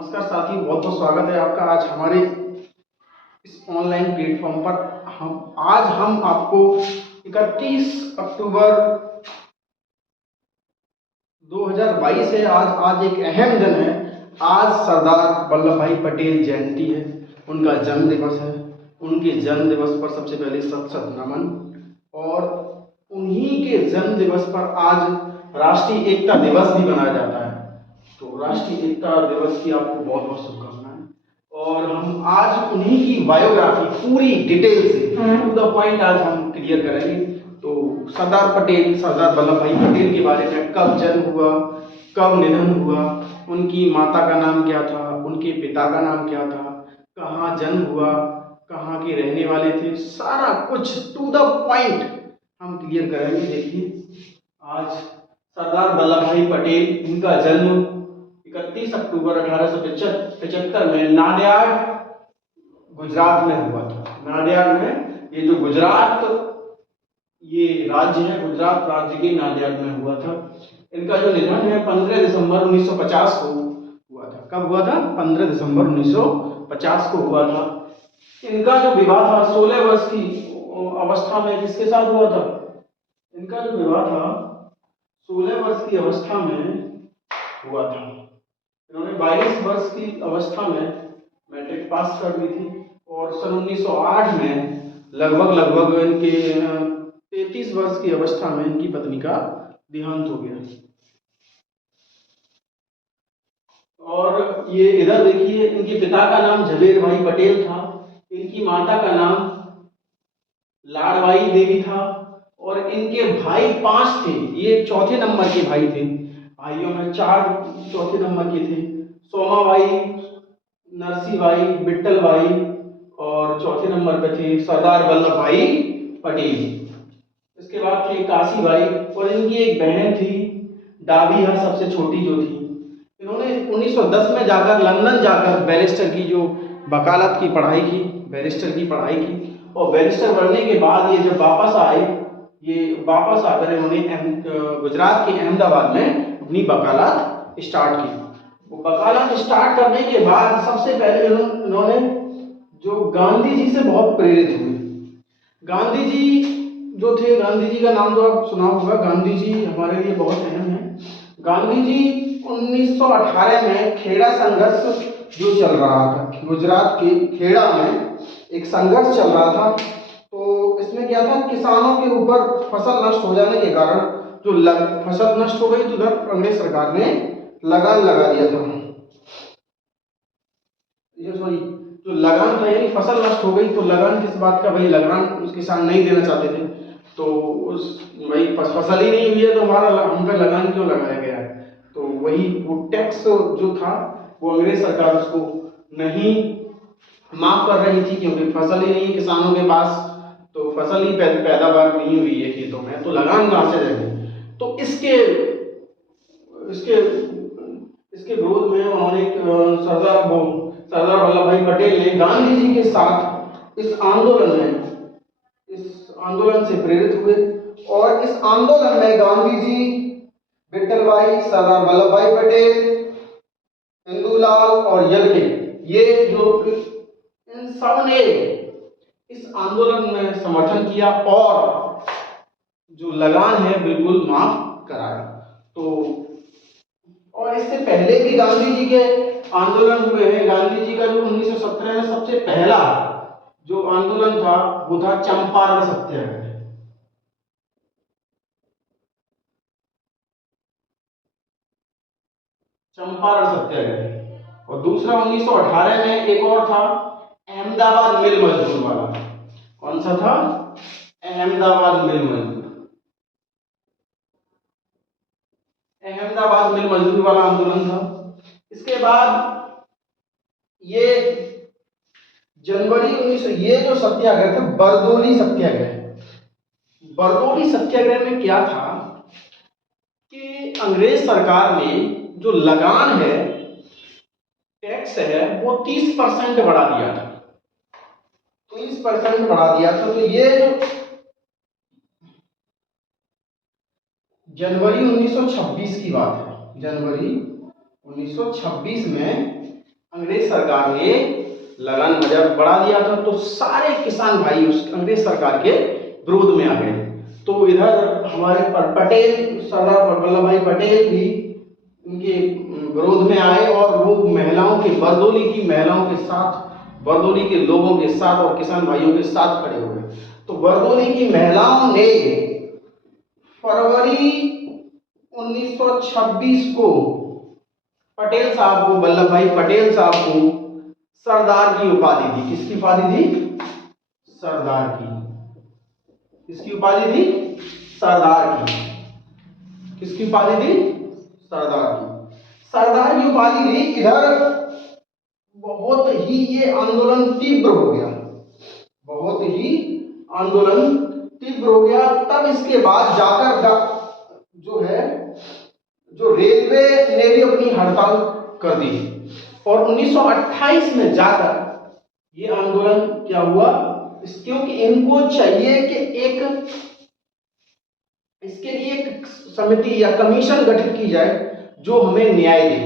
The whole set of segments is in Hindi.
नमस्कार साथी, बहुत बहुत स्वागत है आपका आज हमारे इस ऑनलाइन प्लेटफॉर्म पर। हम आपको 31 अक्टूबर 2022 है। आज एक अहम दिन है। आज सरदार वल्लभ भाई पटेल जयंती है, उनका जन्म दिवस है। उनके जन्म दिवस पर सबसे पहले शत शत नमन। और उन्हीं के जन्म दिवस पर आज राष्ट्रीय एकता दिवस भी मनाया जाता है। तो राष्ट्रीय एकता दिवस की आपको बहुत बहुत शुभकामनाएं। और हम आज उन्हीं की बायोग्राफी पूरी डिटेल से टू द पॉइंट आज हम क्लियर करेंगे। तो सरदार वल्लभ भाई पटेल के बारे में, कब जन्म हुआ, कब निधन हुआ, उनकी माता का नाम क्या था, उनके पिता का नाम क्या था, कहाँ जन्म हुआ, कहाँ के रहने वाले थे, सारा कुछ टू द पॉइंट हम क्लियर करेंगे। देखिए, आज सरदार वल्लभ भाई पटेल, इनका जन्म 31 अक्टूबर 1875 में नाडियाड गुजरात में हुआ था। नाडियाड में, ये जो गुजरात ये राज्य है, गुजरात राज्य के नाडियाड में हुआ था। इनका जो निधन है 15 दिसंबर 1950 को हुआ था। कब हुआ था? 15 दिसंबर 1950 को हुआ था। इनका जो विवाह था 16 वर्ष की अवस्था में किसके साथ हुआ था? इनका जो विवाह था 16 वर्ष की अवस्था में हुआ था। इन्होंने 22 वर्ष की अवस्था में मैट्रिक पास कर ली थी और सन 1908 में लगभग इनके 33 वर्ष की अवस्था में इनकी पत्नी का देहांत हो गया। और ये इधर देखिए, इनके पिता का नाम झवेर भाई पटेल था, इनकी माता का नाम लाडबाई देवी था और इनके भाई 5 थे। ये चौथे नंबर के भाई थे। भाइयों में 4 चौथे नंबर के थे। सोमाबाई, नरसीबाई, बिट्टलबाई और चौथे नंबर पे थे सरदार वल्लभ भाई पटेल। इसके बाद थे काशीबाई और इनकी एक बहन थी डाबिया, सबसे छोटी जो थी। इन्होंने 1910 में जाकर लंदन जाकर बैरिस्टर की जो वकालत की पढ़ाई की, बैरिस्टर की पढ़ाई की। और बैरिस्टर बनने के बाद ये जब वापस आए, ये वापस आकर इन्होंने गुजरात के अहमदाबाद में अपनी वकालत स्टार्ट की। वो वकालत स्टार्ट करने के बाद सबसे पहले इन्होंने जो गांधी जी से बहुत प्रेरित हुए। गांधी जी जो थे, गांधी जी का नाम तो आप सुना होगा। गांधी जी हमारे लिए बहुत अहम है। गांधी जी 1918 में खेड़ा संघर्ष जो चल रहा था, गुजरात के खेड़ा में एक संघर्ष चल रहा था। तो इसमें क्या था, किसानों के ऊपर फसल नष्ट हो जाने के कारण जो फसल नष्ट हो गई तो उधर अंग्रेज सरकार ने लगान लगा दिया था। ये सॉरी, जो लगान था, यानी फसल नष्ट हो गई तो लगान किस बात का? भाई लगान उस किसान नहीं देना चाहते थे। तो उस भाई फसल ही नहीं हुई है तो हम पे लगान क्यों लगाया गया है? तो वही वो टैक्स जो था वो अंग्रेज सरकार उसको नहीं माफ कर रही थी, क्योंकि फसल ही नहीं है किसानों के पास, तो फसल ही पैदावार नहीं हुई है खेतों में, तो लगान कहाँ से देंगे? तो इसके इसके इसके विरोध में उन्होंने सरदार वल्लभ भाई पटेल ने गांधी जी के साथ इस आंदोलन से प्रेरित हुए। और इस आंदोलन में गांधी जी, बिट्टलबाई, सरदार वल्लभ भाई पटेल, इंदुलाल और यज्ञ, ये जो इन सब ने इस आंदोलन में समर्थन किया और जो लगान है बिल्कुल माफ कराया। तो और इससे पहले भी गांधी जी के आंदोलन हुए हैं। गांधी जी का जो 1917 में सबसे पहला जो आंदोलन था वो था चंपारण सत्याग्रह। चंपारण सत्याग्रह। और दूसरा 1918 में एक और था, अहमदाबाद मिल मजदूर वाला। कौन सा था? अहमदाबाद मिल मजदूर। अहमदाबाद मिल मजदूर वाला आंदोलन था। इसके बाद ये जनवरी 1900, ये जो सत्याग्रह था बरदोली सत्याग्रह। बरदोली सत्याग्रह में क्या था कि अंग्रेज सरकार ने जो लगान है, टैक्स है, वो 30% बढ़ा दिया था। 30% बढ़ा दिया था। तो ये जो जनवरी 1926 की बात है, जनवरी 1926 में अंग्रेज सरकार ने लगान बजट बढ़ा दिया था, तो सारे किसान भाई उस अंग्रेज सरकार के विरोध में आ गए। तो इधर हमारे पटेल, सरदार वल्लभ भाई पटेल भी उनके विरोध में आए और वो महिलाओं के, बरदोली की महिलाओं के साथ, बरदोली के लोगों के साथ और किसान भाइयों के साथ खड़े हुए। तो बरदोली की महिलाओं ने फरवरी 1926 को पटेल साहब को, वल्लभ भाई पटेल साहब को सरदार की उपाधि दी। किसकी उपाधि दी? सरदार की। किसकी उपाधि दी? सरदार की। किसकी उपाधि दी? सरदार की। सरदार की उपाधि दी। इधर बहुत ही ये आंदोलन तीव्र हो गया, बहुत ही आंदोलन तीव्र हो गया। तब इसके बाद जाकर जो है, जो रेलवे ने भी अपनी हड़ताल कर दी और 1928 में जाकर ये आंदोलन क्या हुआ, क्योंकि इनको चाहिए कि एक, इसके लिए एक समिति या कमीशन गठित की जाए जो हमें न्याय दे,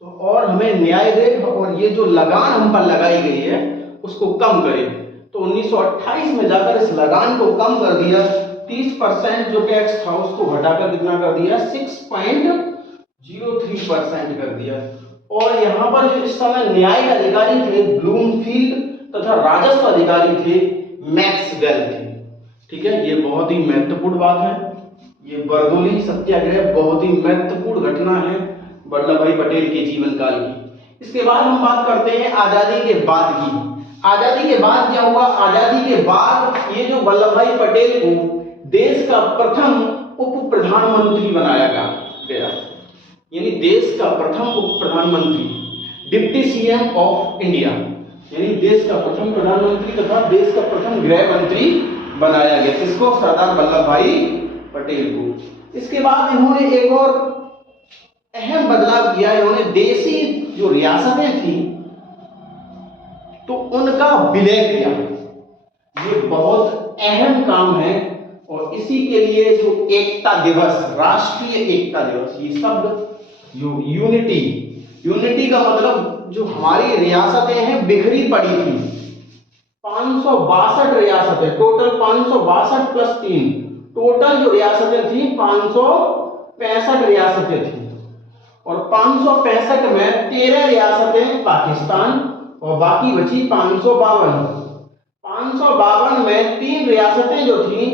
तो और हमें न्याय दे और ये जो लगान हम पर लगाई गई है उसको कम करे। तो 1928 में जाकर इस लगान को कम कर दिया। 30% जो टैक्स था उसको घटाकर कितना कर दिया? 6.03% कर दिया। और यहाँ पर जो इस समय न्यायिक अधिकारी थे ब्लूमफील्ड तथा राजस्व अधिकारी थे मैक्सवेल थे। ठीक है, ये बहुत ही महत्वपूर्ण बात है। ये बरदोली सत्याग्रह बहुत ही महत्वपूर्ण घटना है वल्लभ भाई पटेल के जीवन काल की। इसके बाद हम बात करते हैं आजादी के बाद की। आजादी के बाद क्या हुआ? आजादी के बाद ये जो वल्लभ भाई पटेल को देश का प्रथम उप प्रधानमंत्री बनाया गया, यानी देश का प्रथम उप प्रधानमंत्री, डिप्टी सीएम ऑफ इंडिया, यानी देश का प्रथम प्रधानमंत्री तथा देश का प्रथम गृह मंत्री बनाया गया। किसको? सरदार वल्लभ भाई पटेल को। इसके बाद इन्होंने एक और अहम बदलाव किया। इन्होंने देशी जो रियासतें थी तो उनका विलय किया। ये बहुत अहम काम है और इसी के लिए जो एकता दिवस, राष्ट्रीय एकता दिवस, ये शब्द यूनिटी, यूनिटी का मतलब जो हमारी रियासतें हैं बिखरी पड़ी थी, 562 रियासतें, टोटल 562 प्लस 3, टोटल जो रियासतें थी 565 रियासतें थी और 565 में 13 रियासतें पाकिस्तान और बाकी बची 552। 552 में 3 रियासतें जो थी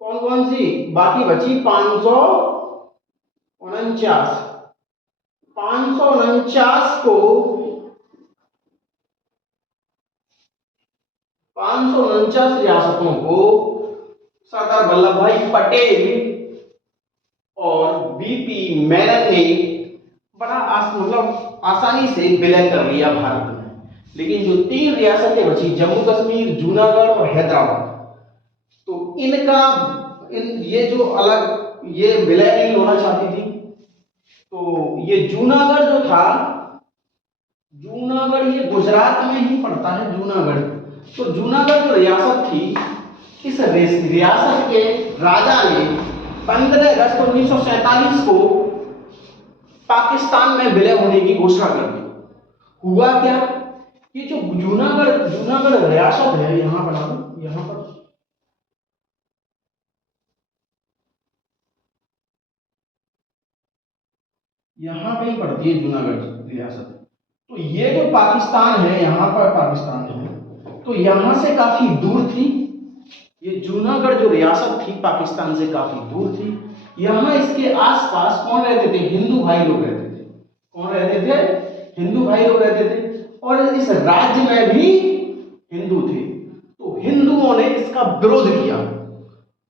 कौन कौन सी? बाकी बची 549। 549 को 549 रियासतों को सरदार वल्लभ भाई पटेल और बीपी मेनन ने बड़ा मतलब आसानी से विलय कर लिया भारत में। लेकिन जो 3 रियासतें बची, जम्मू कश्मीर, जूनागढ़ और हैदराबाद, तो ये जो अलग ये विलय नहीं होना चाहती थी। तो ये जूनागढ़ जो था, जूनागढ़ ये गुजरात में ही पड़ता है जूनागढ़। तो जूनागढ़ जो रियासत थी, इस रियासत के राजा ने 15 अगस्त 1947 को पाकिस्तान में विलय होने की घोषणा कर दी। हुआ क्या? ये जो जूनागढ़ रियासत है, यहां बना दो, यहां पर यहां पे ही पड़ती है जूनागढ़ रियासत। तो ये जो पाकिस्तान है, यहां पर पाकिस्तान है, तो यहां से काफी दूर थी। ये जूनागढ़ जो रियासत थी पाकिस्तान से काफी दूर थी। यहां इसके आसपास कौन रहते थे? हिंदू भाई लोग रहते थे। कौन रहते थे? हिंदू भाई लोग रहते थे और इस राज्य में भी हिंदू थे। तो हिंदुओं ने इसका विरोध किया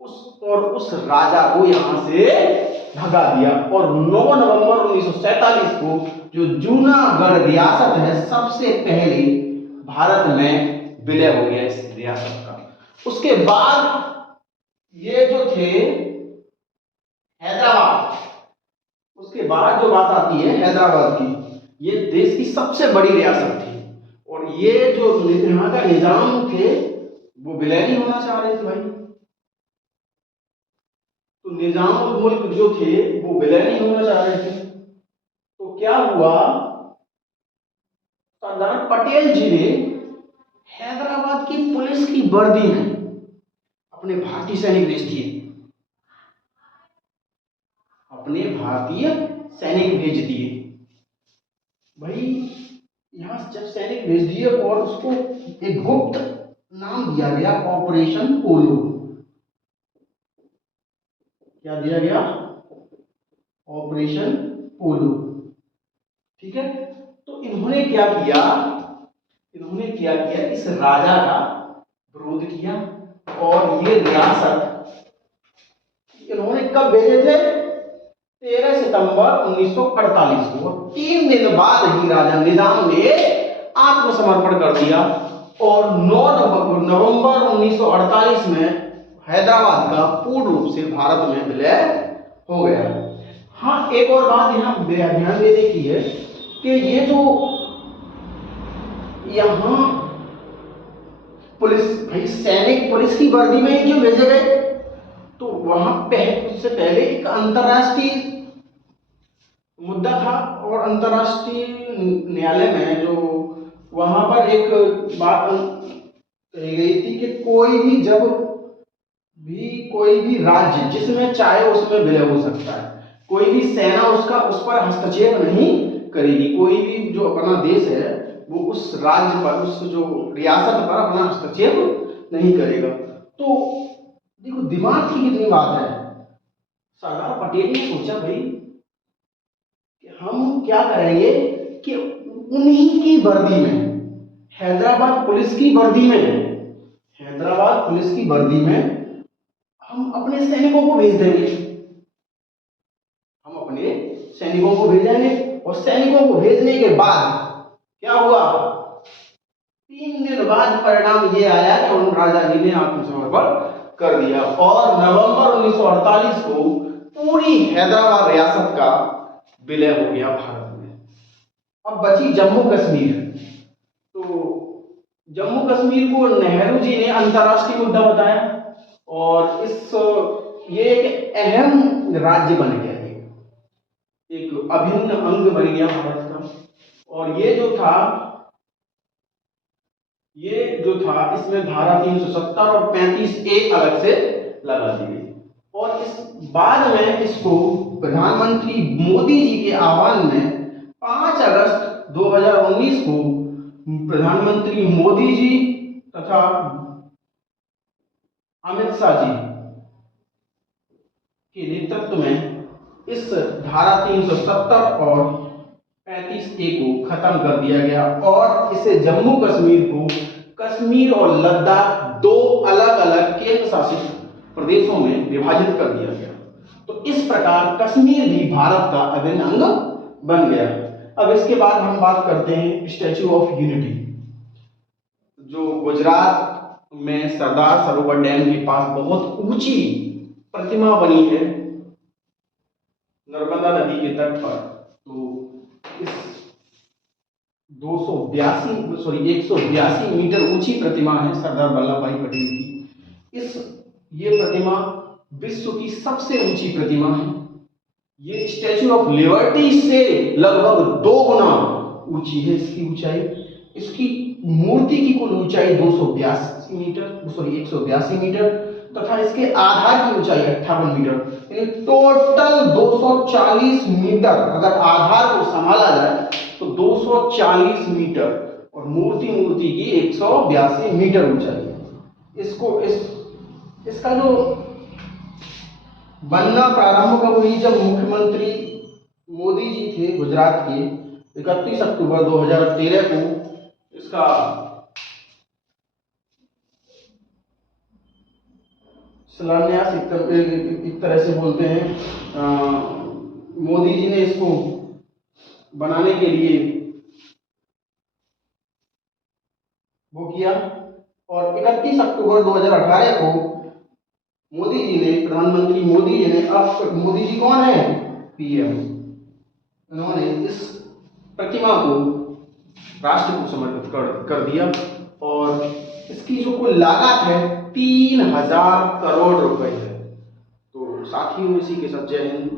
उस राजा को यहां से भगा दिया और 9 नवंबर 1947 को जो जूनागढ़ रियासत है सबसे पहले भारत में विलय हो गया इस रियासत का। उसके बाद ये जो थे हैदराबाद, उसके बाद जो बात आती है हैदराबाद की, ये देश की सबसे बड़ी रियासत थी और ये जो यहाँ का निजाम थे वो विलय नहीं होना चाह रहे थे भाई। तो निजाम मुल्क जो थे वो विलय नहीं होना चाह रहे थे। तो क्या हुआ? सरदार पटेल जी ने हैदराबाद की पुलिस की वर्दी में अपने भारतीय सैनिक भेज दिए, अपने भारतीय सैनिक भेज दिए भाई। यहां जब सैनिक भेज दिए और उसको एक गुप्त नाम दिया गया ऑपरेशन पोलो। क्या दिया गया? ऑपरेशन पोलो। ठीक है, तो इन्होंने क्या किया, इस राजा का विरोध किया और ये रियासत इन्होंने कब भेजे थे? 13 सितंबर 1948 को। 3 दिन बाद ही राजा निजाम ने आत्मसमर्पण कर दिया और 9 नवंबर 1948 में हैदराबाद का पूर्ण रूप से भारत में विलय हो गया। हाँ, एक और बात यहाँ ध्यान देने की है कि ये जो यहाँ पुलिस भाई सैनिक पुलिस की वर्दी में ही क्यों भेजे गए? तो वहां उससे पहले एक अंतरराष्ट्रीय मुद्दा था और अंतरराष्ट्रीय न्यायालय में जो वहां पर एक बात कही गई थी कि कोई भी राज्य जिसमें चाहे उसमें विलय हो सकता है, कोई भी सेना उस पर हस्तक्षेप नहीं करेगी। कोई भी जो अपना देश है वो उस राज्य पर, उस जो रियासत पर अपना हस्तक्षेप नहीं करेगा। तो देखो दिमाग की कितनी बात है। सरदार पटेल ने सोचा भाई कि हम क्या करेंगे कि उन्हीं की वर्दी में, हैदराबाद पुलिस की वर्दी में हम अपने सैनिकों को भेज देंगे। और सैनिकों को भेजने के बाद क्या हुआ? 3 दिन बाद परिणाम ये आया कि उन राजा जी ने आत्मसमर्पण कर दिया और नवंबर 1948 को पूरी हैदराबाद रियासत का विलय हो गया भारत में। अब बची जम्मू कश्मीर। तो जम्मू कश्मीर को नेहरू जी ने अंतरराष्ट्रीय मुद्दा बताया और ये एक अहम राज्य बन गया, एक अभिन्न अंग बन गया भारत का। और ये जो था इसमें धारा 370 और 35A अलग से लगा दी गई और इस बाद में इसको प्रधानमंत्री मोदी जी के आह्वान में 5 अगस्त 2019 को प्रधानमंत्री मोदी जी तथा अमित शाह जी के नेतृत्व में इस धारा 370 और 35A को खत्म कर दिया गया और इसे जम्मू कश्मीर को कश्मीर और लद्दाख 2 अलग-अलग केंद्र शासित प्रदेशों में विभाजित कर दिया गया। तो इस प्रकार कश्मीर भी भारत का अभिन्न अंग बन गया। अब इसके बाद हम बात करते हैं स्टैच्यू ऑफ यूनिटी, जो गुजरात में सरदार सरोवर डैम के पास बहुत ऊंची प्रतिमा बनी है नर्मदा नदी के तट पर। तो इस 182 मीटर ऊंची प्रतिमा है सरदार वल्लभ भाई पटेल की। ये प्रतिमा विश्व की सबसे ऊंची प्रतिमा है। ये स्टैच्यू ऑफ लिबर्टी से लगभग 2 गुना ऊंची है इसकी ऊंचाई। इसकी मूर्ति की कुल ऊंचाई 182 मीटर तथा इसके आधार की ऊंचाई 58 मीटर, यानी टोटल 240 मीटर। अगर आधार को संभाला जाए तो 240 मीटर और मूर्ति की 182 मीटर ऊंचाई है। इसका जो बनना प्रारंभ कब हुई? जब मुख्यमंत्री मोदी जी थे गुजरात के, 31 अक्टूबर 2013 को इसका शिलान्यास एक तरह से बोलते हैं। मोदी जी ने इसको बनाने के लिए वो किया और 31 अक्टूबर 2018 को प्रधानमंत्री मोदी जी ने, अब मोदी जी कौन है? पीएम। उन्होंने इस प्रतिमा को राष्ट्र को समर्पित कर दिया और इसकी जो कुल लागत है 3000 करोड़ रुपए है। तो साथियों, इसी के साथ जय हिंद।